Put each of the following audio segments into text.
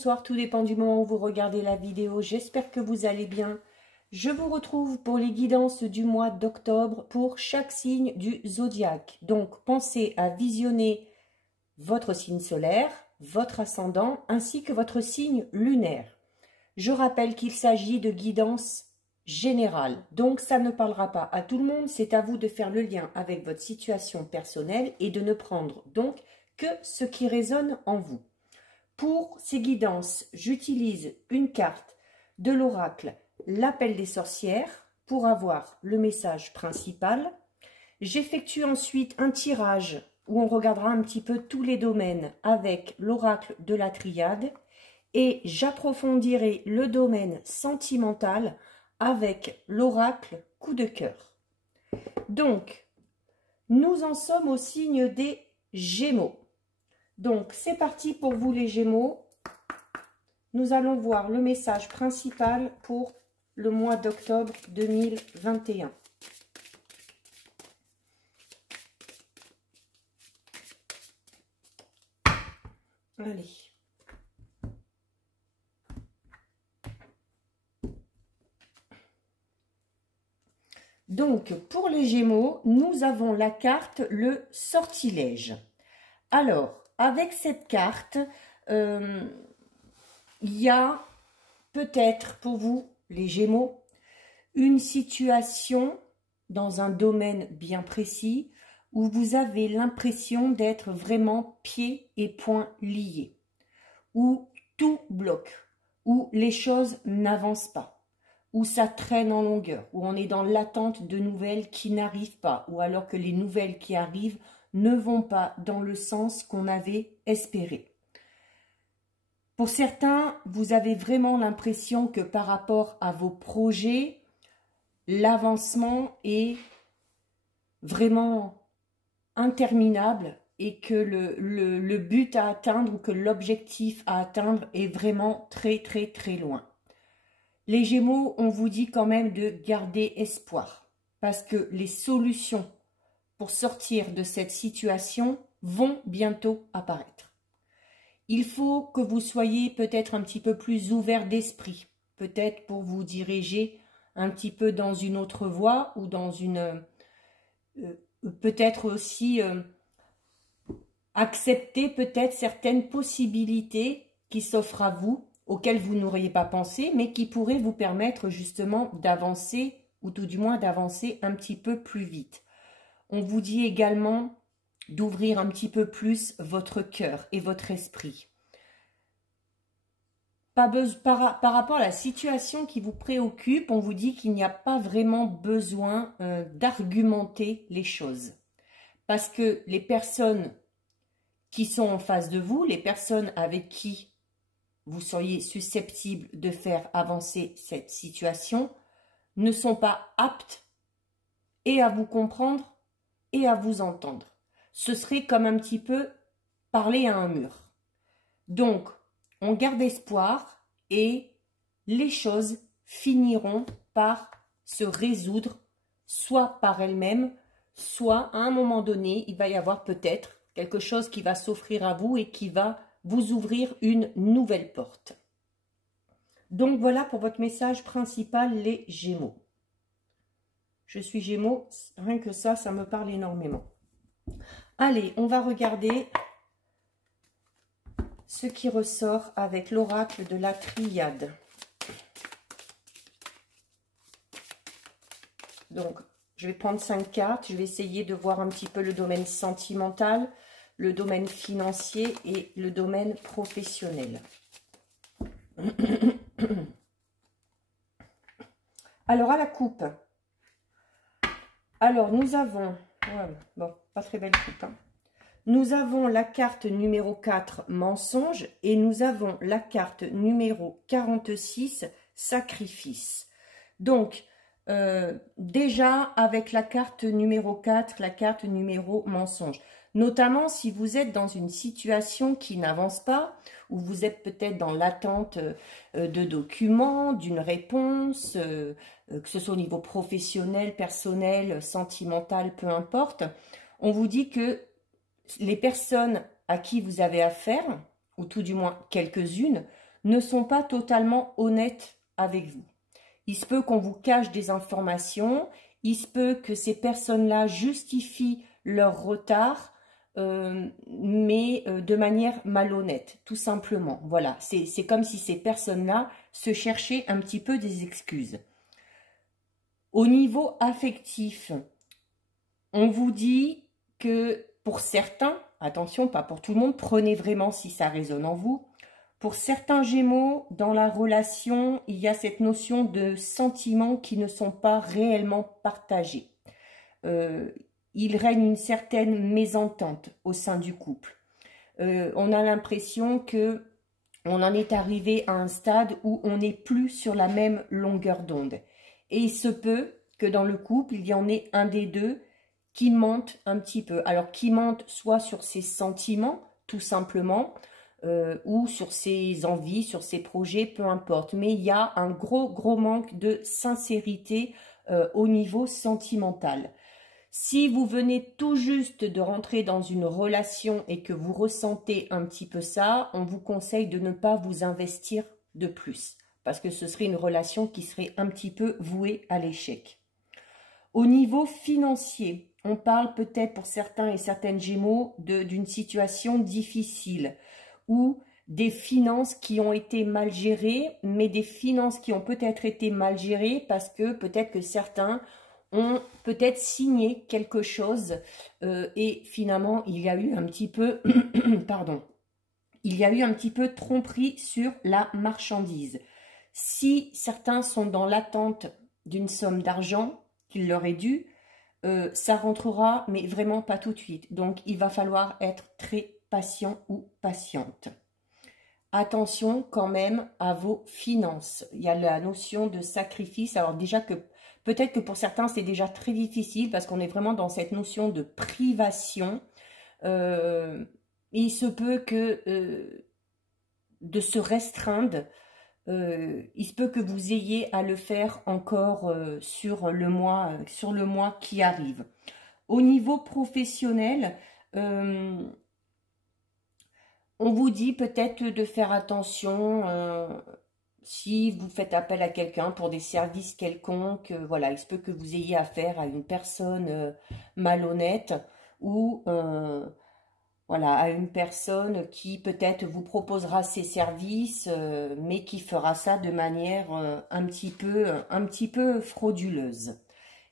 bonsoir, tout dépend du moment où vous regardez la vidéo. J'espère que vous allez bien. Je vous retrouve pour les guidances du mois d'octobre pour chaque signe du zodiaque. Donc, pensez à visionner votre signe solaire, votre ascendant, ainsi que votre signe lunaire. Je rappelle qu'il s'agit de guidance générale. Donc, ça ne parlera pas à tout le monde. C'est à vous de faire le lien avec votre situation personnelle et de ne prendre donc que ce qui résonne en vous. Pour ces guidances, j'utilise une carte de l'oracle, l'appel des sorcières, pour avoir le message principal. J'effectue ensuite un tirage où on regardera un petit peu tous les domaines avec l'oracle de la triade et j'approfondirai le domaine sentimental avec l'oracle coup de cœur. Donc, nous en sommes au signe des Gémeaux. Donc, c'est parti pour vous les Gémeaux. Nous allons voir le message principal pour le mois d'octobre 2021. Allez. Donc, pour les Gémeaux, nous avons la carte le sortilège. Alors, avec cette carte, il y a peut-être pour vous, les Gémeaux, une situation dans un domaine bien précis où vous avez l'impression d'être vraiment pieds et poings liés, où tout bloque, où les choses n'avancent pas, où ça traîne en longueur, où on est dans l'attente de nouvelles qui n'arrivent pas, ou alors que les nouvelles qui arrivent ne vont pas dans le sens qu'on avait espéré. Pour certains, vous avez vraiment l'impression que par rapport à vos projets, l'avancement est vraiment interminable et que le but à atteindre ou que l'objectif à atteindre est vraiment très très très loin. Les Gémeaux, on vous dit quand même de garder espoir parce que les solutions pour sortir de cette situation vont bientôt apparaître. Il faut que vous soyez peut-être un petit peu plus ouvert d'esprit, peut-être pour vous diriger un petit peu dans une autre voie ou dans une... peut-être aussi accepter peut-être certaines possibilités qui s'offrent à vous, auxquelles vous n'auriez pas pensé, mais qui pourraient vous permettre justement d'avancer, ou tout du moins d'avancer un petit peu plus vite. On vous dit également d'ouvrir un petit peu plus votre cœur et votre esprit. Par rapport à la situation qui vous préoccupe, on vous dit qu'il n'y a pas vraiment besoin d'argumenter les choses. Parce que les personnes qui sont en face de vous, les personnes avec qui vous seriez susceptible de faire avancer cette situation, ne sont pas aptes et à vous comprendre et à vous entendre. Ce serait comme un petit peu parler à un mur. Donc, on garde espoir et les choses finiront par se résoudre, soit par elles-mêmes, soit à un moment donné, il va y avoir peut-être quelque chose qui va s'offrir à vous et qui va vous ouvrir une nouvelle porte. Donc voilà pour votre message principal, les Gémeaux. Je suis Gémeaux, rien que ça, ça me parle énormément. Allez, on va regarder ce qui ressort avec l'oracle de la triade. Donc, je vais prendre 5 cartes. Je vais essayer de voir un petit peu le domaine sentimental, le domaine financier et le domaine professionnel. Alors, à la coupe. Alors, nous avons... Ouais, bon, pas très belle coupe. Hein. Nous avons la carte numéro 4, mensonge, et nous avons la carte numéro 46, sacrifice. Donc, déjà avec la carte numéro 4, la carte numéro mensonge, notamment si vous êtes dans une situation qui n'avance pas, ou vous êtes peut-être dans l'attente de documents, d'une réponse, que ce soit au niveau professionnel, personnel, sentimental, peu importe, on vous dit que les personnes à qui vous avez affaire, ou tout du moins quelques-unes, ne sont pas totalement honnêtes avec vous. Il se peut qu'on vous cache des informations, il se peut que ces personnes-là justifient leur retard, mais de manière malhonnête, tout simplement. Voilà, c'est comme si ces personnes-là se cherchaient un petit peu des excuses. Au niveau affectif, on vous dit que pour certains, attention, pas pour tout le monde, prenez vraiment si ça résonne en vous. Pour certains Gémeaux, dans la relation, il y a cette notion de sentiments qui ne sont pas réellement partagés. Il règne une certaine mésentente au sein du couple. On a l'impression que on en est arrivé à un stade où on n'est plus sur la même longueur d'onde. Et il se peut que dans le couple, il y en ait un des deux qui mente un petit peu. Alors, qui mente soit sur ses sentiments, tout simplement, ou sur ses envies, sur ses projets, peu importe. Mais il y a un gros manque de sincérité au niveau sentimental. Si vous venez tout juste de rentrer dans une relation et que vous ressentez un petit peu ça, on vous conseille de ne pas vous investir de plus. Parce que ce serait une relation qui serait un petit peu vouée à l'échec. Au niveau financier, on parle peut-être pour certains et certaines Gémeaux d'une situation difficile ou des finances qui ont été mal gérées, mais des finances qui ont peut-être été mal gérées parce que peut-être que certains ont peut-être signé quelque chose et finalement il y a eu un petit peu, pardon, il y a eu un petit peu tromperie sur la marchandise. Si certains sont dans l'attente d'une somme d'argent qu'il leur est due, ça rentrera, mais vraiment pas tout de suite. Donc, il va falloir être très patient ou patiente. Attention quand même à vos finances. Il y a la notion de sacrifice. Alors déjà que peut-être que pour certains, c'est déjà très difficile parce qu'on est vraiment dans cette notion de privation. Il se peut que de se restreindre, il se peut que vous ayez à le faire encore sur le mois qui arrive. Au niveau professionnel, on vous dit peut-être de faire attention si vous faites appel à quelqu'un pour des services quelconques. Voilà, il se peut que vous ayez affaire à une personne malhonnête ou voilà, à une personne qui peut-être vous proposera ses services, mais qui fera ça de manière un petit peu frauduleuse.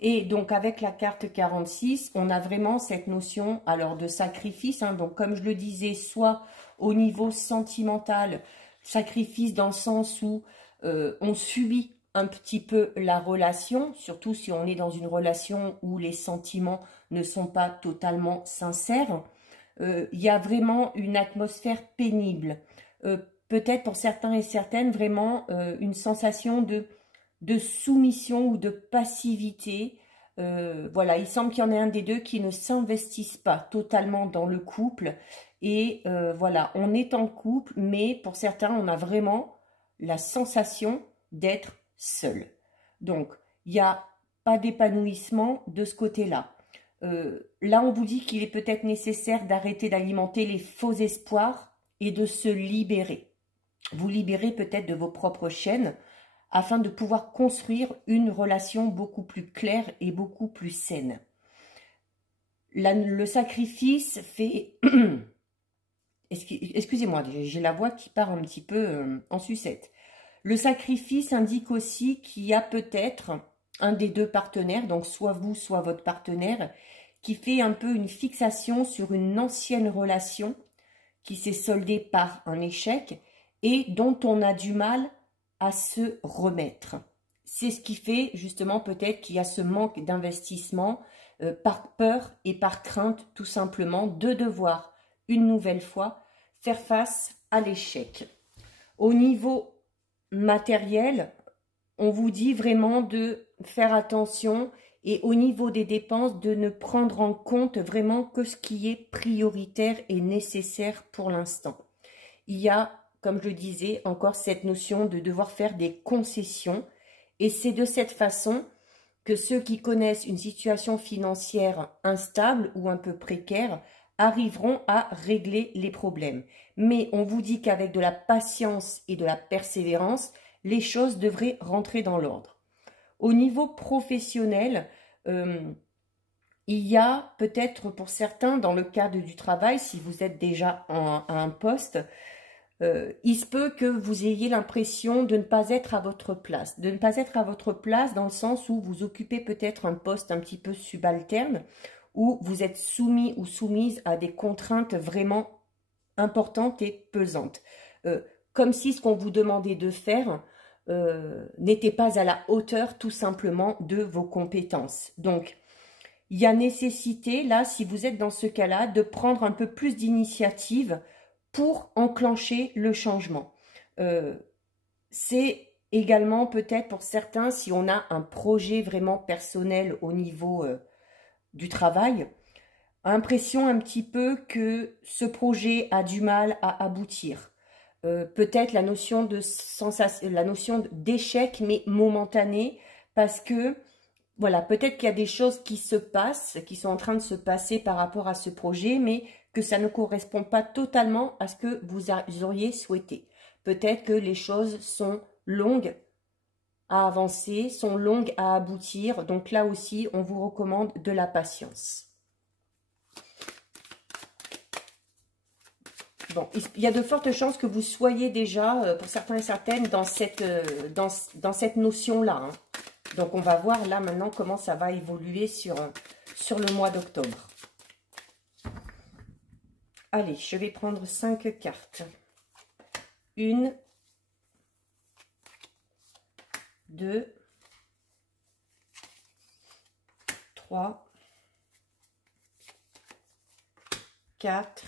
Et donc avec la carte 46, on a vraiment cette notion alors de sacrifice. Donc comme je le disais, soit au niveau sentimental, sacrifice dans le sens où on subit un petit peu la relation, surtout si on est dans une relation où les sentiments ne sont pas totalement sincères. Il y a vraiment une atmosphère pénible. Peut-être pour certains et certaines, vraiment une sensation de soumission ou de passivité. Voilà, il semble qu'il y en ait un des deux qui ne s'investissent pas totalement dans le couple. Et voilà, on est en couple, mais pour certains, on a vraiment la sensation d'être seul. Donc, il n'y a pas d'épanouissement de ce côté-là. Là, on vous dit qu'il est peut-être nécessaire d'arrêter d'alimenter les faux espoirs et de se libérer. Vous libérer peut-être de vos propres chaînes afin de pouvoir construire une relation beaucoup plus claire et beaucoup plus saine. Le sacrifice fait... Excusez-moi, j'ai la voix qui part un petit peu en sucette. Le sacrifice indique aussi qu'il y a peut-être un des deux partenaires, donc soit vous, soit votre partenaire, qui fait un peu une fixation sur une ancienne relation qui s'est soldée par un échec et dont on a du mal à se remettre. C'est ce qui fait justement peut-être qu'il y a ce manque d'investissement par peur et par crainte tout simplement de devoir une nouvelle fois faire face à l'échec. Au niveau matériel, on vous dit vraiment de faire attention et au niveau des dépenses, de ne prendre en compte vraiment que ce qui est prioritaire et nécessaire pour l'instant. Il y a, comme je le disais, encore cette notion de devoir faire des concessions et c'est de cette façon que ceux qui connaissent une situation financière instable ou un peu précaire arriveront à régler les problèmes. Mais on vous dit qu'avec de la patience et de la persévérance, les choses devraient rentrer dans l'ordre. Au niveau professionnel, il y a peut-être pour certains, dans le cadre du travail, si vous êtes déjà à un poste, il se peut que vous ayez l'impression de ne pas être à votre place. De ne pas être à votre place dans le sens où vous occupez peut-être un poste un petit peu subalterne, où vous êtes soumis ou soumise à des contraintes vraiment importantes et pesantes. Comme si ce qu'on vous demandait de faire n'était pas à la hauteur tout simplement de vos compétences. Donc, il y a nécessité, là, si vous êtes dans ce cas-là, de prendre un peu plus d'initiative pour enclencher le changement. C'est également peut-être pour certains, si on a un projet vraiment personnel au niveau du travail, impression un petit peu que ce projet a du mal à aboutir. Peut-être la notion d'échec, mais momentanée, parce que voilà, peut-être qu'il y a des choses qui se passent, qui sont en train de se passer par rapport à ce projet, mais que ça ne correspond pas totalement à ce que vous auriez souhaité. Peut-être que les choses sont longues à avancer, sont longues à aboutir. Donc là aussi, on vous recommande de la patience. Bon, il y a de fortes chances que vous soyez déjà, pour certains et certaines, dans cette notion-là. Hein. Donc, on va voir là maintenant comment ça va évoluer sur le mois d'octobre. Allez, je vais prendre 5 cartes. 1, 2, 3, 4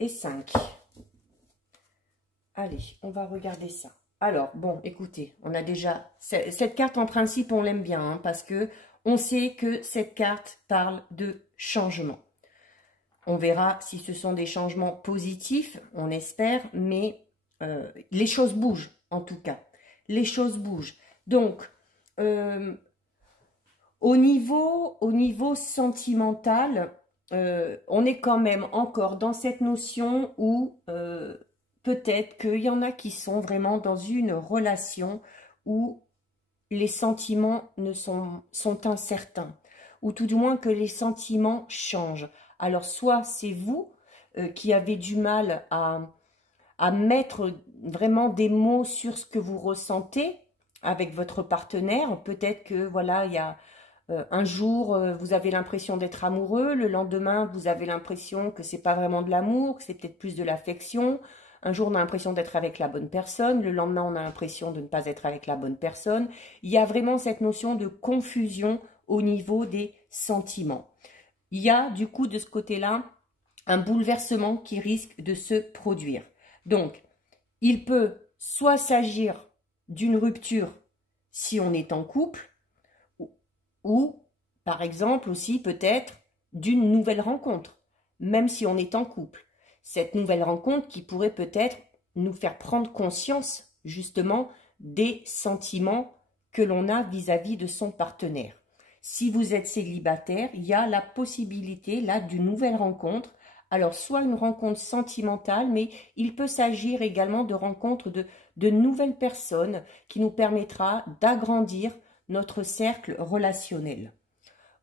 et 5. Allez, on va regarder ça. Alors, bon, écoutez, on a déjà... Cette carte, en principe, on l'aime bien, hein, parce que on sait que cette carte parle de changement. On verra si ce sont des changements positifs, on espère, mais les choses bougent, en tout cas. Les choses bougent. Donc, au niveau sentimental, on est quand même encore dans cette notion où... peut-être qu'il y en a qui sont vraiment dans une relation où les sentiments sont incertains, ou tout du moins que les sentiments changent. Alors, soit c'est vous qui avez du mal à mettre vraiment des mots sur ce que vous ressentez avec votre partenaire. Peut-être que, voilà, il y a... un jour, vous avez l'impression d'être amoureux, le lendemain, vous avez l'impression que c'est pas vraiment de l'amour, que c'est peut-être plus de l'affection. Un jour, on a l'impression d'être avec la bonne personne. Le lendemain, on a l'impression de ne pas être avec la bonne personne. Il y a vraiment cette notion de confusion au niveau des sentiments. Il y a, du coup, de ce côté-là, un bouleversement qui risque de se produire. Donc, il peut soit s'agir d'une rupture si on est en couple, ou, par exemple, aussi peut-être d'une nouvelle rencontre, même si on est en couple. Cette nouvelle rencontre qui pourrait peut-être nous faire prendre conscience justement des sentiments que l'on a vis-à-vis de son partenaire. Si vous êtes célibataire, il y a la possibilité là d'une nouvelle rencontre. Alors soit une rencontre sentimentale, mais il peut s'agir également de rencontres de nouvelles personnes qui nous permettra d'agrandir notre cercle relationnel.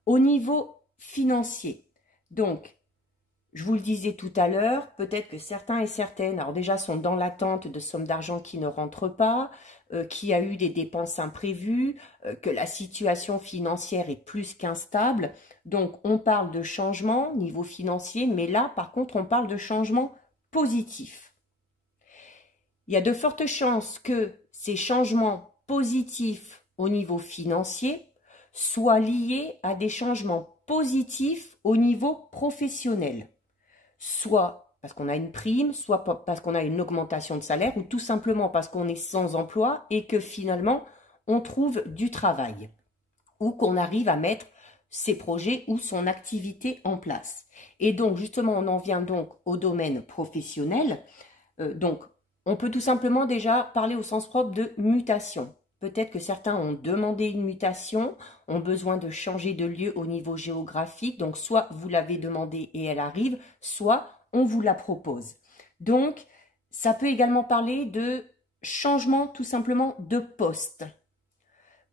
Au niveau financier, donc, je vous le disais tout à l'heure, peut-être que certains et certaines, alors déjà, sont dans l'attente de sommes d'argent qui ne rentrent pas, qu'il y a eu des dépenses imprévues, que la situation financière est plus qu'instable. Donc, on parle de changement niveau financier, mais là, par contre, on parle de changement positif. Il y a de fortes chances que ces changements positifs au niveau financier soient liés à des changements positifs au niveau professionnel. Soit parce qu'on a une prime, soit parce qu'on a une augmentation de salaire, ou tout simplement parce qu'on est sans emploi et que finalement, on trouve du travail, ou qu'on arrive à mettre ses projets ou son activité en place. Et donc, justement, on en vient donc au domaine professionnel. Donc, on peut tout simplement déjà parler au sens propre de mutation. Peut-être que certains ont demandé une mutation, ont besoin de changer de lieu au niveau géographique. Donc, soit vous l'avez demandé et elle arrive, soit on vous la propose. Donc, ça peut également parler de changement tout simplement de poste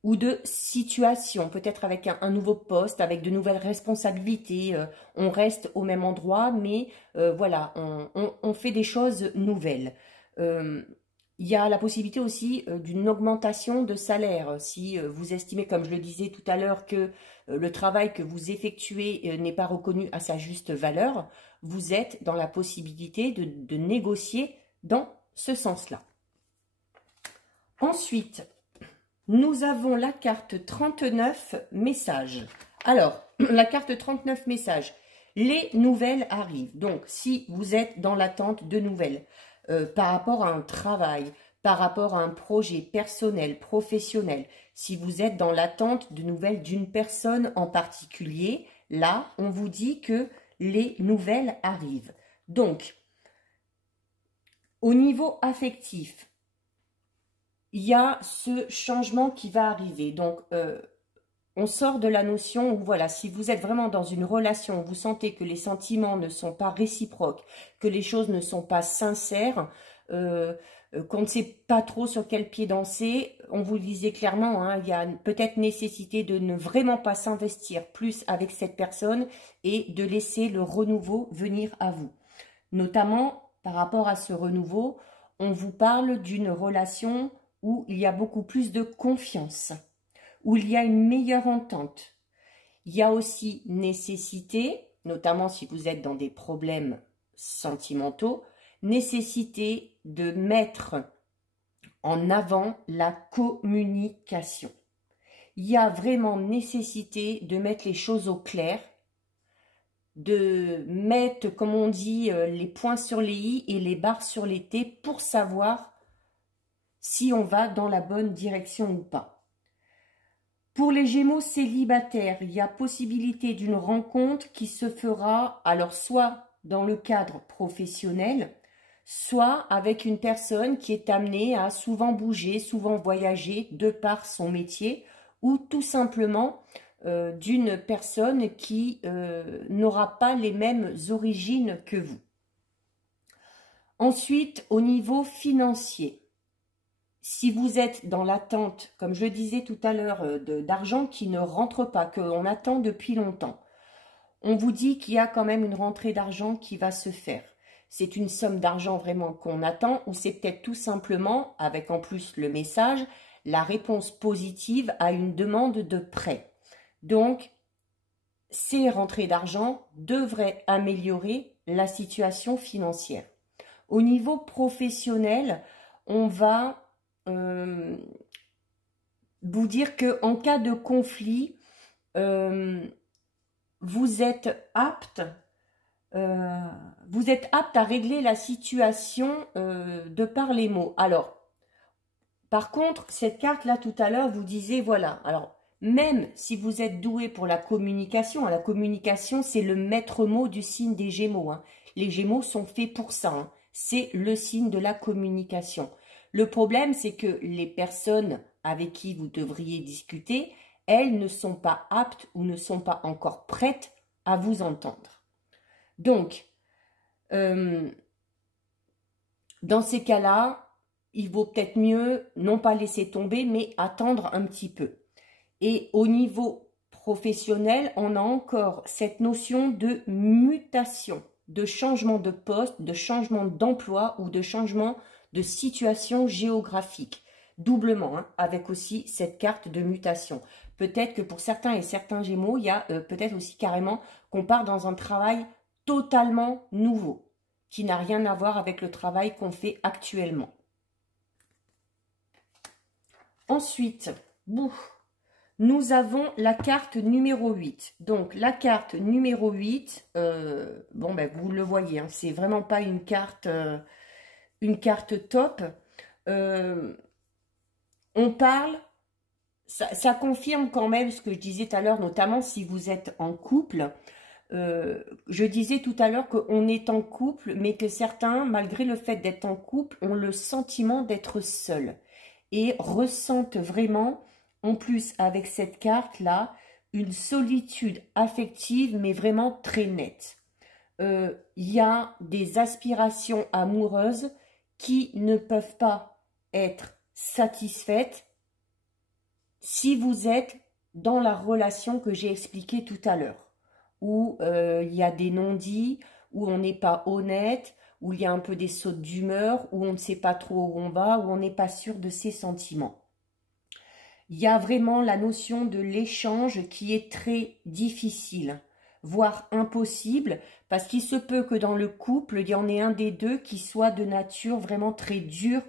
ou de situation, peut-être avec un nouveau poste, avec de nouvelles responsabilités. On reste au même endroit, mais voilà, on fait des choses nouvelles. Il y a la possibilité aussi d'une augmentation de salaire. Si vous estimez, comme je le disais tout à l'heure, que le travail que vous effectuez n'est pas reconnu à sa juste valeur, vous êtes dans la possibilité de négocier dans ce sens-là. Ensuite, nous avons la carte 39 messages. Alors, la carte 39 messages, les nouvelles arrivent. Donc, si vous êtes dans l'attente de nouvelles par rapport à un travail, par rapport à un projet personnel, professionnel, si vous êtes dans l'attente de nouvelles d'une personne en particulier, là, on vous dit que les nouvelles arrivent. Donc, au niveau affectif, il y a ce changement qui va arriver. Donc, on sort de la notion où, voilà, si vous êtes vraiment dans une relation, vous sentez que les sentiments ne sont pas réciproques, que les choses ne sont pas sincères, qu'on ne sait pas trop sur quel pied danser, on vous le disait clairement, hein, il y a peut-être nécessité de ne vraiment pas s'investir plus avec cette personne et de laisser le renouveau venir à vous. Notamment, par rapport à ce renouveau, on vous parle d'une relation où il y a beaucoup plus de confiance, où il y a une meilleure entente. Il y a aussi nécessité, notamment si vous êtes dans des problèmes sentimentaux, nécessité de mettre en avant la communication. Il y a vraiment nécessité de mettre les choses au clair, de mettre, comme on dit, les points sur les i et les barres sur les t pour savoir si on va dans la bonne direction ou pas. Pour les Gémeaux célibataires, il y a possibilité d'une rencontre qui se fera, alors soit dans le cadre professionnel, soit avec une personne qui est amenée à souvent bouger, souvent voyager de par son métier, ou tout simplement d'une personne qui n'aura pas les mêmes origines que vous. Ensuite, au niveau financier, si vous êtes dans l'attente, comme je le disais tout à l'heure, d'argent qui ne rentre pas, qu'on attend depuis longtemps, on vous dit qu'il y a quand même une rentrée d'argent qui va se faire. C'est une somme d'argent vraiment qu'on attend, ou c'est peut-être tout simplement, avec en plus le message, la réponse positive à une demande de prêt. Donc, ces rentrées d'argent devraient améliorer la situation financière. Au niveau professionnel, on va vous dire qu'en cas de conflit, vous êtes apte à régler la situation de par les mots. Alors, par contre, cette carte-là, tout à l'heure, vous disait, voilà, alors, même si vous êtes doué pour la communication, c'est le maître mot du signe des Gémeaux. Hein. Les Gémeaux sont faits pour ça. Hein. C'est le signe de la communication. Le problème, c'est que les personnes avec qui vous devriez discuter, elles ne sont pas aptes ou ne sont pas encore prêtes à vous entendre. Donc, dans ces cas-là, il vaut peut-être mieux non pas laisser tomber, mais attendre un petit peu. Et au niveau professionnel, on a encore cette notion de mutation, de changement de poste, de changement d'emploi ou de changement de situation géographique. Doublement, hein, avec aussi cette carte de mutation. Peut-être que pour certains et certains Gémeaux, il y a peut-être aussi carrément qu'on part dans un travail totalement nouveau, qui n'a rien à voir avec le travail qu'on fait actuellement. Ensuite, nous avons la carte numéro 8. Donc, la carte numéro 8, bon, ben, vous le voyez, hein, c'est vraiment pas une carte top. On parle, ça confirme quand même ce que je disais tout à l'heure, notamment si vous êtes en couple. Je disais tout à l'heure qu'on est en couple, mais que certains, malgré le fait d'être en couple, ont le sentiment d'être seuls. et ressentent vraiment, en plus avec cette carte-là, une solitude affective, mais vraiment très nette. Il y a des aspirations amoureuses qui ne peuvent pas être satisfaites si vous êtes dans la relation que j'ai expliquée tout à l'heure, où il y a des non-dits, où on n'est pas honnête, où il y a un peu des sautes d'humeur, où on ne sait pas trop où on va, où on n'est pas sûr de ses sentiments. Il y a vraiment la notion de l'échange qui est très difficile, voire impossible, parce qu'il se peut que dans le couple, il y en ait un des deux qui soit de nature vraiment très dure,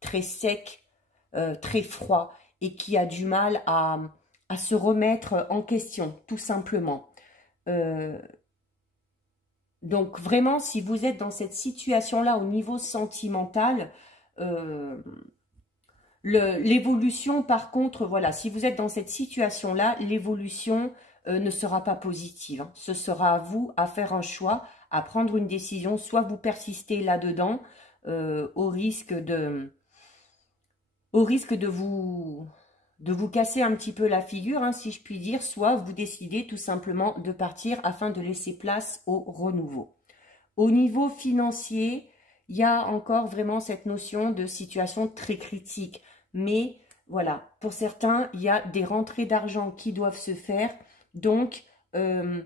très sec, très froid, et qui a du mal à se remettre en question, tout simplement. Donc vraiment, si vous êtes dans cette situation-là au niveau sentimental, l'évolution, par contre, voilà, si vous êtes dans cette situation-là, l'évolution ne sera pas positive, hein. Ce sera à vous à faire un choix, à prendre une décision. Soit vous persistez là-dedans, au risque de vous casser un petit peu la figure, hein, si je puis dire, soit vous décidez tout simplement de partir afin de laisser place au renouveau. Au niveau financier, il y a encore vraiment cette notion de situation très critique. Mais voilà, pour certains, il y a des rentrées d'argent qui doivent se faire. Donc, de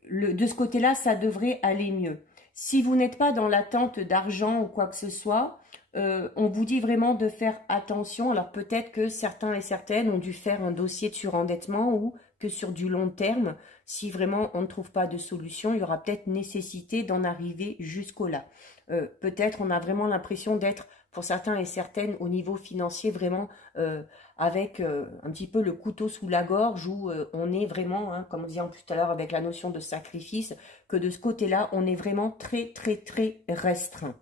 ce côté-là, ça devrait aller mieux. Si vous n'êtes pas dans l'attente d'argent ou quoi que ce soit, on vous dit vraiment de faire attention. Alors peut-être que certains et certaines ont dû faire un dossier de surendettement ou que sur du long terme, si vraiment on ne trouve pas de solution, il y aura peut-être nécessité d'en arriver jusqu'au là. Peut-être on a vraiment l'impression d'être, pour certains et certaines, au niveau financier, vraiment avec un petit peu le couteau sous la gorge, où on est vraiment, hein, comme on disait tout à l'heure avec la notion de sacrifice, que de ce côté-là, on est vraiment très, très, très restreint.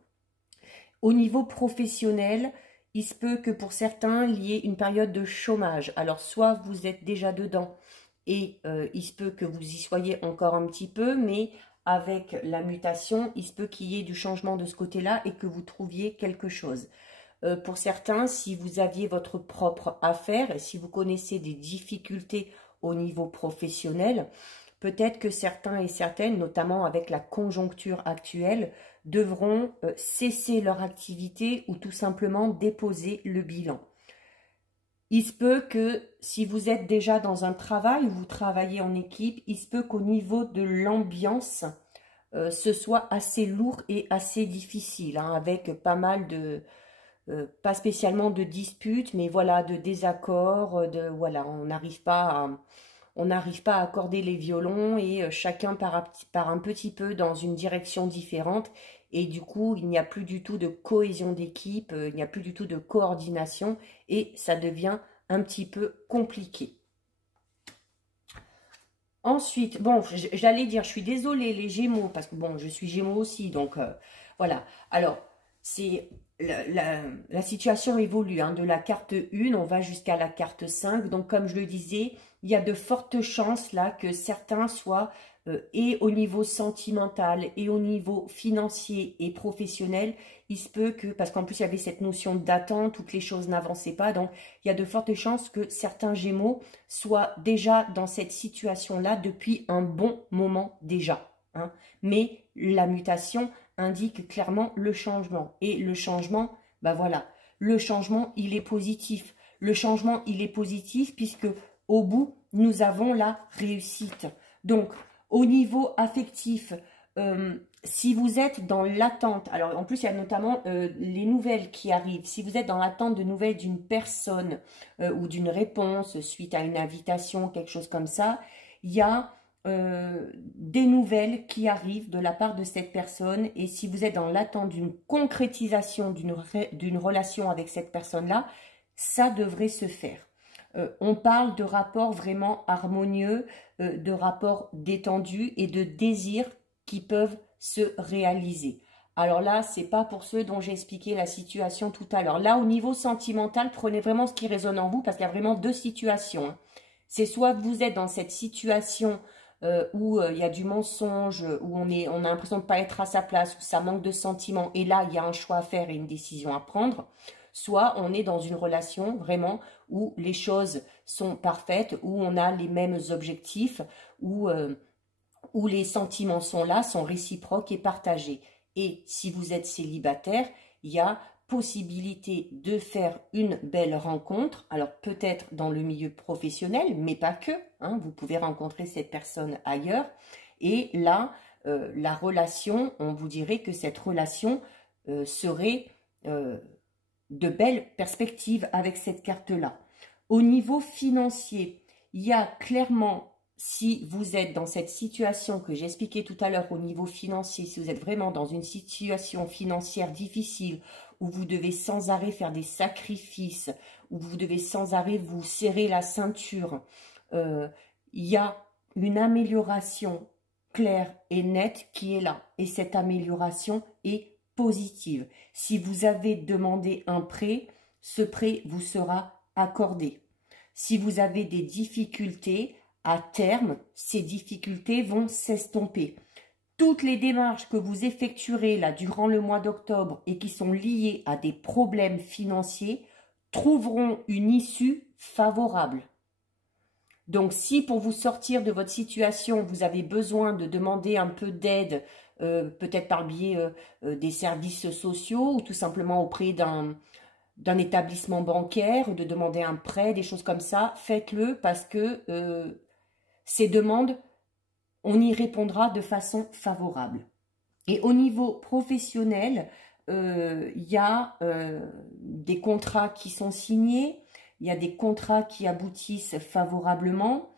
Au niveau professionnel, il se peut que pour certains, il y ait une période de chômage. Alors, soit vous êtes déjà dedans et il se peut que vous y soyez encore un petit peu, mais avec la mutation, il se peut qu'il y ait du changement de ce côté-là et que vous trouviez quelque chose. Pour certains, si vous aviez votre propre affaire et si vous connaissez des difficultés au niveau professionnel, peut-être que certains et certaines, notamment avec la conjoncture actuelle, devront cesser leur activité ou tout simplement déposer le bilan. Il se peut que si vous êtes déjà dans un travail ou vous travaillez en équipe, il se peut qu'au niveau de l'ambiance, ce soit assez lourd et assez difficile, hein, avec pas mal de, pas spécialement de disputes, mais voilà, de désaccords, voilà, on n'arrive pas à accorder les violons et chacun part un petit peu dans une direction différente. Et du coup, il n'y a plus du tout de cohésion d'équipe, il n'y a plus du tout de coordination et ça devient un petit peu compliqué. Ensuite, bon, j'allais dire, je suis désolée les Gémeaux, parce que bon, je suis Gémeaux aussi, donc voilà. Alors, c'est la situation évolue, hein, de la carte 1, on va jusqu'à la carte 5, donc comme je le disais, il y a de fortes chances là que certains soient et au niveau sentimental et au niveau financier et professionnel, il se peut que, parce qu'en plus il y avait cette notion d'attente, toutes les choses n'avançaient pas, donc il y a de fortes chances que certains Gémeaux soient déjà dans cette situation-là depuis un bon moment déjà, hein. Mais la mutation indique clairement le changement. Et le changement, ben voilà, le changement, il est positif. Le changement, il est positif puisque au bout, nous avons la réussite. Donc, au niveau affectif, si vous êtes dans l'attente, alors en plus il y a notamment les nouvelles qui arrivent, si vous êtes dans l'attente de nouvelles d'une personne ou d'une réponse suite à une invitation, quelque chose comme ça, il y a des nouvelles qui arrivent de la part de cette personne et si vous êtes dans l'attente d'une concrétisation d'une relation avec cette personne-là, ça devrait se faire. On parle de rapports vraiment harmonieux, de rapports détendus et de désirs qui peuvent se réaliser. Alors là, c'est pas pour ceux dont j'ai expliqué la situation tout à l'heure. Là, au niveau sentimental, prenez vraiment ce qui résonne en vous parce qu'il y a vraiment deux situations, hein. C'est soit vous êtes dans cette situation où il y a du mensonge, où on a l'impression de ne pas être à sa place, où ça manque de sentiments, et là, il y a un choix à faire et une décision à prendre. soit on est dans une relation vraiment où les choses sont parfaites, où on a les mêmes objectifs, où les sentiments sont là, sont réciproques et partagés. Et si vous êtes célibataire, il y a possibilité de faire une belle rencontre, alors peut-être dans le milieu professionnel, mais pas que, hein, vous pouvez rencontrer cette personne ailleurs, et là, la relation, on vous dirait que cette relation serait de belles perspectives avec cette carte-là. Au niveau financier, il y a clairement, si vous êtes dans cette situation que j'expliquais tout à l'heure au niveau financier, si vous êtes vraiment dans une situation financière difficile, où vous devez sans arrêt faire des sacrifices, où vous devez sans arrêt vous serrer la ceinture, il y a une amélioration claire et nette qui est là. Et cette amélioration est positive. Si vous avez demandé un prêt, ce prêt vous sera accordé. Si vous avez des difficultés, à terme, ces difficultés vont s'estomper. Toutes les démarches que vous effectuerez là durant le mois d'octobre et qui sont liées à des problèmes financiers trouveront une issue favorable. Donc, si pour vous sortir de votre situation, vous avez besoin de demander un peu d'aide, peut-être par le biais des services sociaux ou tout simplement auprès d'un établissement bancaire, de demander un prêt, des choses comme ça, faites-le parce que ces demandes, on y répondra de façon favorable. Et au niveau professionnel, il y a des contrats qui sont signés, il y a des contrats qui aboutissent favorablement,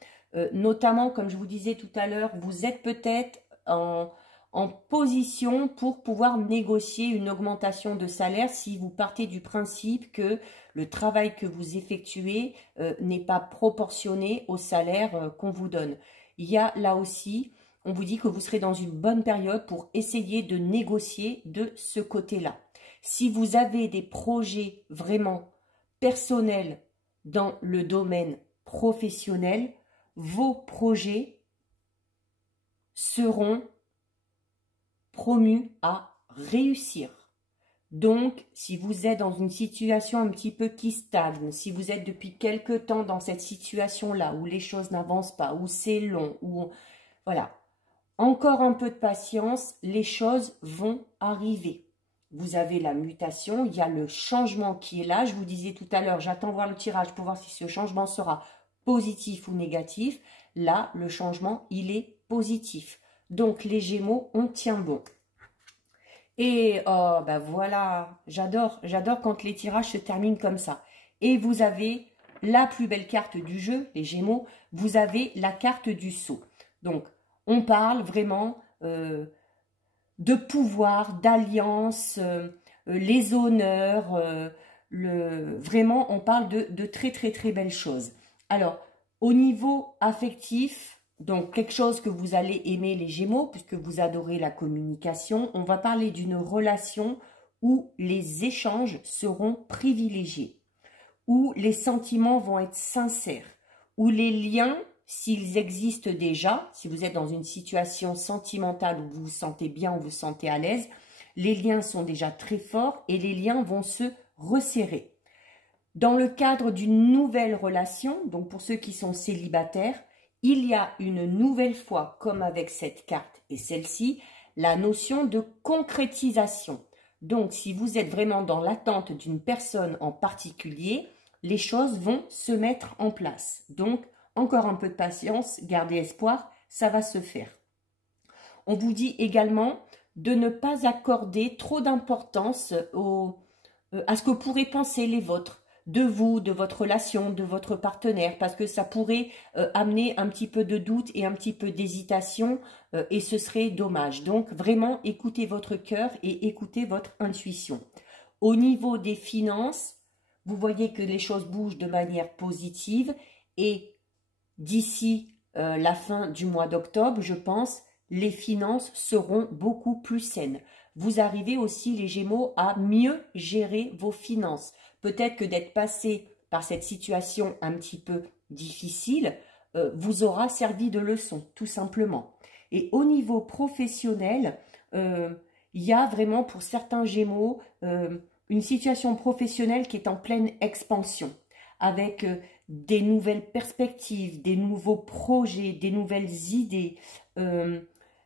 notamment, comme je vous disais tout à l'heure, vous êtes peut-être en position pour pouvoir négocier une augmentation de salaire si vous partez du principe que le travail que vous effectuez n'est pas proportionné au salaire qu'on vous donne. Il y a là aussi, on vous dit que vous serez dans une bonne période pour essayer de négocier de ce côté-là. Si vous avez des projets vraiment personnels dans le domaine professionnel, vos projets seront promus à réussir. Donc, si vous êtes dans une situation un petit peu qui stagne, si vous êtes depuis quelque temps dans cette situation-là, où les choses n'avancent pas, où c'est long, voilà, encore un peu de patience, les choses vont arriver. Vous avez la mutation, il y a le changement qui est là. Je vous disais tout à l'heure, j'attends voir le tirage pour voir si ce changement sera positif ou négatif. Là, le changement, il est positif. Donc, les Gémeaux, on tient bon. Et oh, ben voilà, j'adore quand les tirages se terminent comme ça. Et vous avez la plus belle carte du jeu, les Gémeaux, vous avez la carte du sceau. Donc, on parle vraiment de pouvoir, d'alliance, les honneurs, vraiment, on parle de très, très, très belles choses. Alors, au niveau affectif, donc quelque chose que vous allez aimer les Gémeaux, puisque vous adorez la communication, on va parler d'une relation où les échanges seront privilégiés, où les sentiments vont être sincères, où les liens, s'ils existent déjà, si vous êtes dans une situation sentimentale où vous vous sentez bien, où vous vous sentez à l'aise, les liens sont déjà très forts et les liens vont se resserrer. Dans le cadre d'une nouvelle relation, donc pour ceux qui sont célibataires, il y a une nouvelle fois, comme avec cette carte et celle-ci, la notion de concrétisation. Donc, si vous êtes vraiment dans l'attente d'une personne en particulier, les choses vont se mettre en place. Donc, encore un peu de patience, gardez espoir, ça va se faire. On vous dit également de ne pas accorder trop d'importance à ce que pourraient penser les vôtres, de vous, de votre relation, de votre partenaire, parce que ça pourrait amener un petit peu de doute et un petit peu d'hésitation et ce serait dommage. Donc vraiment, écoutez votre cœur et écoutez votre intuition. Au niveau des finances, vous voyez que les choses bougent de manière positive et d'ici la fin du mois d'octobre, je pense, les finances seront beaucoup plus saines. Vous arrivez aussi, les Gémeaux, à mieux gérer vos finances. Peut-être que d'être passé par cette situation un petit peu difficile vous aura servi de leçon, tout simplement. Et au niveau professionnel, il y a vraiment pour certains Gémeaux une situation professionnelle qui est en pleine expansion, avec des nouvelles perspectives, des nouveaux projets, des nouvelles idées.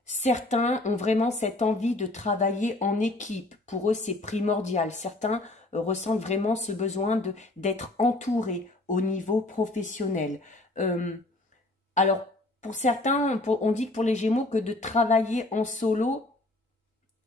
Certains ont vraiment cette envie de travailler en équipe. Pour eux, c'est primordial. Certains ressentent vraiment ce besoin d'être entourés au niveau professionnel. Alors, pour certains, on dit que pour les Gémeaux, que de travailler en solo,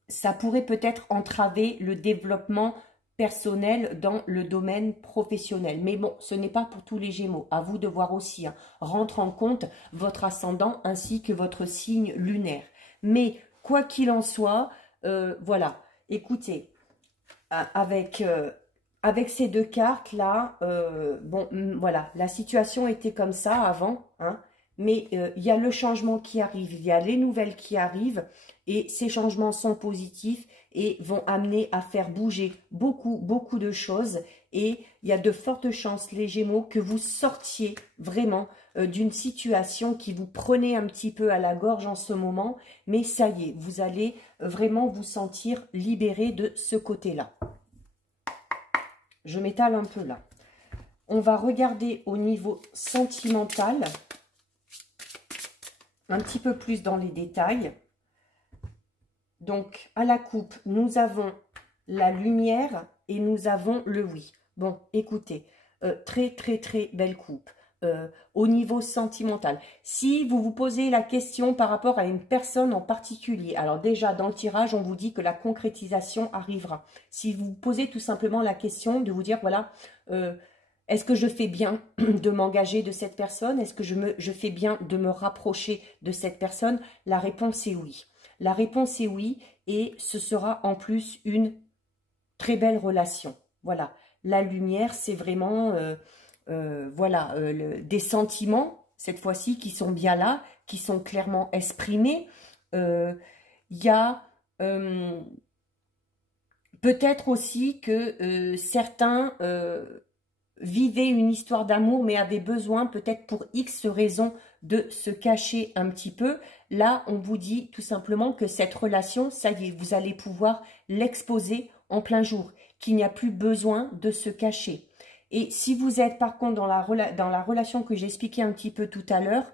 ça pourrait peut-être entraver le développement personnel dans le domaine professionnel. Mais bon, ce n'est pas pour tous les Gémeaux. À vous de voir aussi. Hein. Rentre en compte votre ascendant ainsi que votre signe lunaire. Mais quoi qu'il en soit, voilà. Écoutez, avec ces deux cartes-là, bon, voilà, la situation était comme ça avant, hein, mais il y a le changement qui arrive, il y a les nouvelles qui arrivent, et ces changements sont positifs et vont amener à faire bouger beaucoup, beaucoup de choses. Et il y a de fortes chances, les Gémeaux, que vous sortiez vraiment d'une situation qui vous prenait un petit peu à la gorge en ce moment. Mais ça y est, vous allez vraiment vous sentir libéré de ce côté-là. Je m'étale un peu là. On va regarder au niveau sentimental, un petit peu plus dans les détails. Donc, à la coupe, nous avons la lumière et nous avons le oui. Bon, écoutez, très, très, très belle coupe. Au niveau sentimental, si vous vous posez la question par rapport à une personne en particulier, alors déjà dans le tirage, on vous dit que la concrétisation arrivera. Si vous vous posez tout simplement la question de vous dire, voilà, est-ce que je fais bien de m'engager de cette personne? Est-ce que je fais bien de me rapprocher de cette personne? La réponse est oui. La réponse est oui, et ce sera en plus une très belle relation. Voilà, la lumière, c'est vraiment voilà, des sentiments, cette fois-ci, qui sont bien là, qui sont clairement exprimés. Il y a peut-être aussi que certains vivaient une histoire d'amour, mais avaient besoin, peut-être pour X raisons, de se cacher un petit peu. Là, on vous dit tout simplement que cette relation, ça y est, vous allez pouvoir l'exposer en plein jour, qu'il n'y a plus besoin de se cacher. Et si vous êtes par contre dans la relation que j'ai expliqué un petit peu tout à l'heure,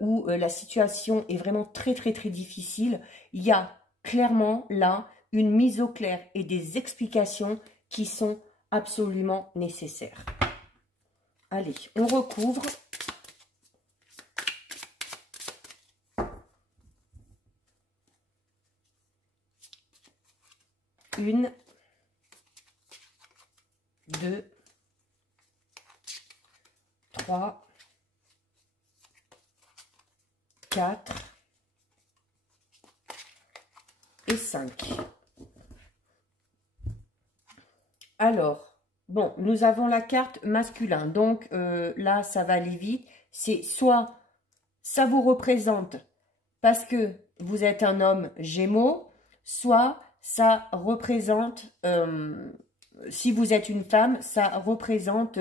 où la situation est vraiment très très très difficile, il y a clairement là une mise au clair et des explications qui sont absolument nécessaires. Allez, on recouvre. Une, deux, 3, 4 et 5. Alors, bon, nous avons la carte masculin. Donc là, ça va aller vite. C'est soit ça vous représente parce que vous êtes un homme Gémeaux, soit ça représente, si vous êtes une femme, ça représente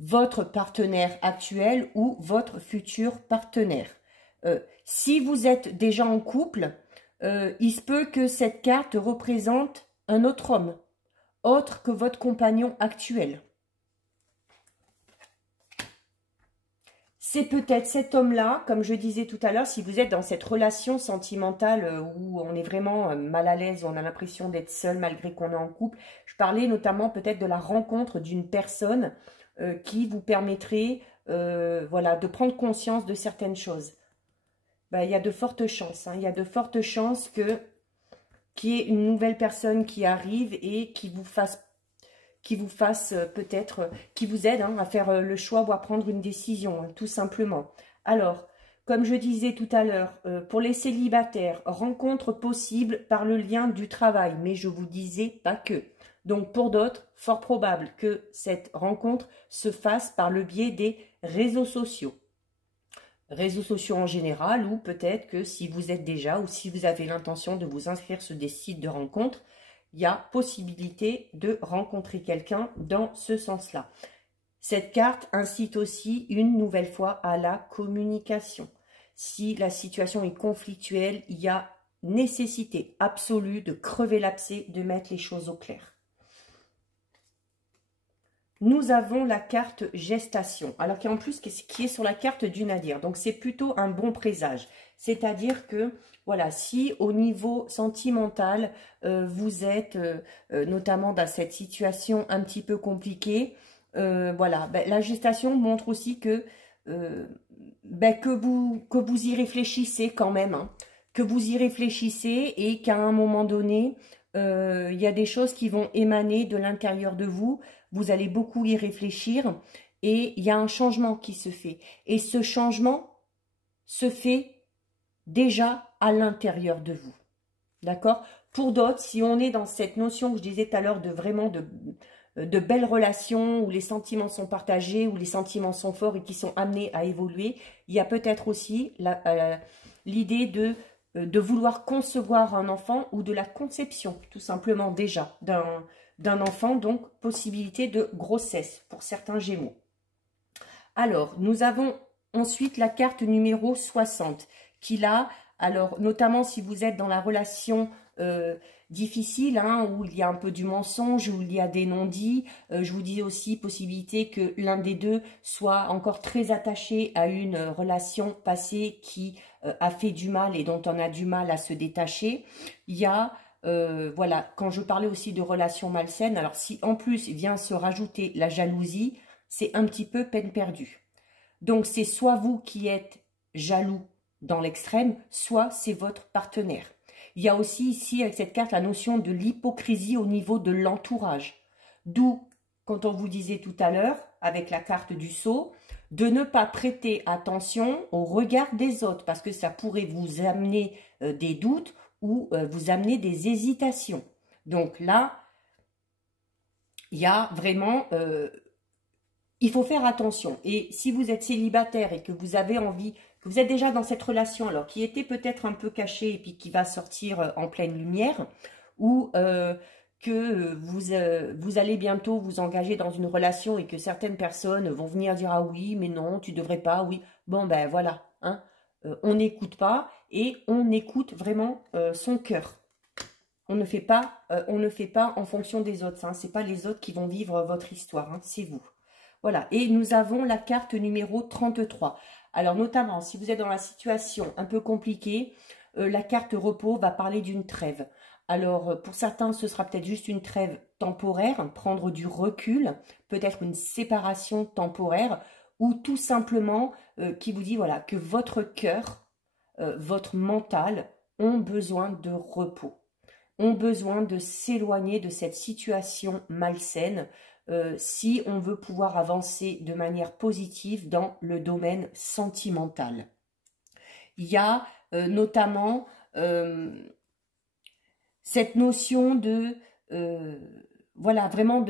votre partenaire actuel ou votre futur partenaire. Si vous êtes déjà en couple, il se peut que cette carte représente un autre homme, autre que votre compagnon actuel. C'est peut-être cet homme-là, comme je disais tout à l'heure, si vous êtes dans cette relation sentimentale où on est vraiment mal à l'aise, on a l'impression d'être seul malgré qu'on est en couple. Je parlais notamment peut-être de la rencontre d'une personne qui vous permettrait voilà, de prendre conscience de certaines choses. Ben, il y a de fortes chances, hein, il y a de fortes chances qu'il y ait une nouvelle personne qui arrive et qui vous fasse peut-être, qui vous aide hein, à faire le choix ou à prendre une décision, hein, tout simplement. Alors, comme je disais tout à l'heure, pour les célibataires, rencontre possible par le lien du travail, mais je vous disais pas que. Donc, pour d'autres, fort probable que cette rencontre se fasse par le biais des réseaux sociaux. Réseaux sociaux en général, ou peut-être que si vous êtes déjà, ou si vous avez l'intention de vous inscrire sur des sites de rencontres, il y a possibilité de rencontrer quelqu'un dans ce sens-là. Cette carte incite aussi une nouvelle fois à la communication. Si la situation est conflictuelle, il y a nécessité absolue de crever l'abcès, de mettre les choses au clair. nous avons la carte gestation. Alors qu'en plus, qui est sur la carte du Nadir. Donc, c'est plutôt un bon présage. C'est-à-dire que, voilà, si au niveau sentimental, vous êtes notamment dans cette situation un petit peu compliquée, voilà, ben, la gestation montre aussi que, ben, que vous y réfléchissez quand même, hein, que vous y réfléchissez et qu'à un moment donné, il y a des choses qui vont émaner de l'intérieur de vous. Vous allez beaucoup y réfléchir et il y a un changement qui se fait. Et ce changement se fait déjà à l'intérieur de vous. D'accord? Pour d'autres, si on est dans cette notion que je disais tout à l'heure de vraiment de belles relations où les sentiments sont partagés, où les sentiments sont forts et qui sont amenés à évoluer, il y a peut-être aussi l'idée de vouloir concevoir un enfant ou de la conception, tout simplement déjà, d'un enfant, donc possibilité de grossesse pour certains Gémeaux. Alors, nous avons ensuite la carte numéro 60, qui là, alors notamment si vous êtes dans la relation difficile, hein, où il y a un peu du mensonge, où il y a des non-dits, je vous dis aussi possibilité que l'un des deux soit encore très attaché à une relation passée qui a fait du mal et dont on a du mal à se détacher. Il y a, voilà, quand je parlais aussi de relations malsaines, alors si en plus vient se rajouter la jalousie, c'est un petit peu peine perdue. Donc c'est soit vous qui êtes jaloux dans l'extrême, soit c'est votre partenaire. Il y a aussi ici, avec cette carte, la notion de l'hypocrisie au niveau de l'entourage. D'où, quand on vous disait tout à l'heure, avec la carte du sceau, de ne pas prêter attention au regard des autres, parce que ça pourrait vous amener des doutes ou vous amener des hésitations. Donc là, il y a vraiment... il faut faire attention. Et si vous êtes célibataire et que vous avez envie, que vous êtes déjà dans cette relation, alors qui était peut-être un peu cachée et puis qui va sortir en pleine lumière, ou que vous allez bientôt vous engager dans une relation et que certaines personnes vont venir dire « Ah oui, mais non, tu devrais pas, oui. » Bon, ben voilà, hein, on n'écoute pas et on écoute vraiment son cœur. On ne fait pas en fonction des autres. Hein, ce n'est pas les autres qui vont vivre votre histoire, hein, c'est vous. Voilà, et nous avons la carte numéro 33. Alors notamment, si vous êtes dans la situation un peu compliquée, la carte repos va parler d'une trêve. Alors pour certains, ce sera peut-être juste une trêve temporaire, prendre du recul, peut-être une séparation temporaire, ou tout simplement qui vous dit voilà que votre cœur, votre mental ont besoin de repos, ont besoin de s'éloigner de cette situation malsaine, si on veut pouvoir avancer de manière positive dans le domaine sentimental. Il y a notamment cette notion de, voilà, vraiment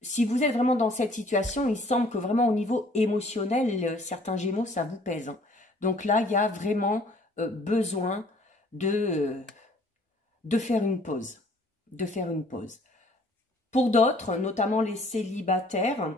si vous êtes vraiment dans cette situation, il semble que vraiment au niveau émotionnel, certains Gémeaux, ça vous pèse. Hein. Donc là, il y a vraiment besoin de faire une pause. De faire une pause. Pour d'autres, notamment les célibataires,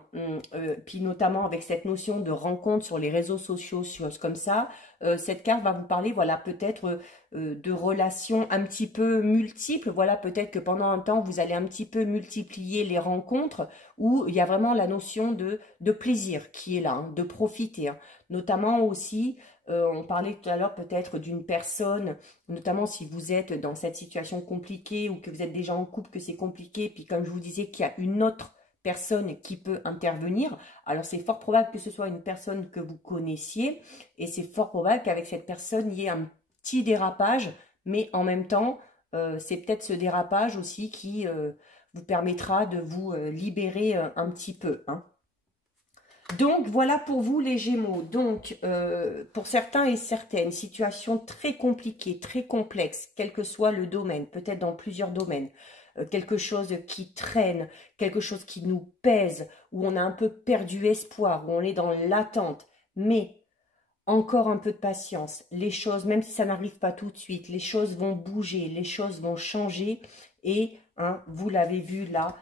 puis notamment avec cette notion de rencontre sur les réseaux sociaux, choses comme ça, cette carte va vous parler, voilà, peut-être de relations un petit peu multiples. Voilà, peut-être que pendant un temps, vous allez un petit peu multiplier les rencontres où il y a vraiment la notion de plaisir qui est là, hein, de profiter. Hein. Notamment aussi, on parlait tout à l'heure peut-être d'une personne, notamment si vous êtes dans cette situation compliquée ou que vous êtes déjà en couple, que c'est compliqué, puis comme je vous disais qu'il y a une autre personne qui peut intervenir, alors c'est fort probable que ce soit une personne que vous connaissiez et c'est fort probable qu'avec cette personne il y ait un petit dérapage, mais en même temps c'est peut-être ce dérapage aussi qui vous permettra de vous libérer un petit peu, hein. Donc, voilà pour vous les Gémeaux. Donc, pour certains et certaines, situation très compliquée, très complexe, quel que soit le domaine, peut-être dans plusieurs domaines, quelque chose qui traîne, quelque chose qui nous pèse, où on a un peu perdu espoir, où on est dans l'attente, mais encore un peu de patience. Les choses, même si ça n'arrive pas tout de suite, les choses vont bouger, les choses vont changer et, hein, vous l'avez vu là,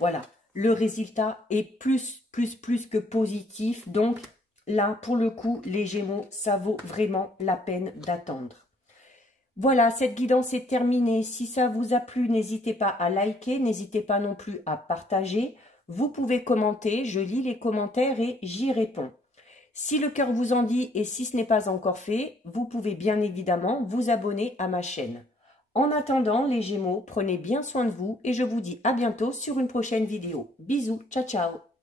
voilà. Le résultat est plus que positif. Donc là, pour le coup, les Gémeaux, ça vaut vraiment la peine d'attendre. Voilà, cette guidance est terminée. Si ça vous a plu, n'hésitez pas à liker, n'hésitez pas non plus à partager. Vous pouvez commenter, je lis les commentaires et j'y réponds. Si le cœur vous en dit et si ce n'est pas encore fait, vous pouvez bien évidemment vous abonner à ma chaîne. En attendant, les Gémeaux, prenez bien soin de vous et je vous dis à bientôt sur une prochaine vidéo. Bisous, ciao ciao.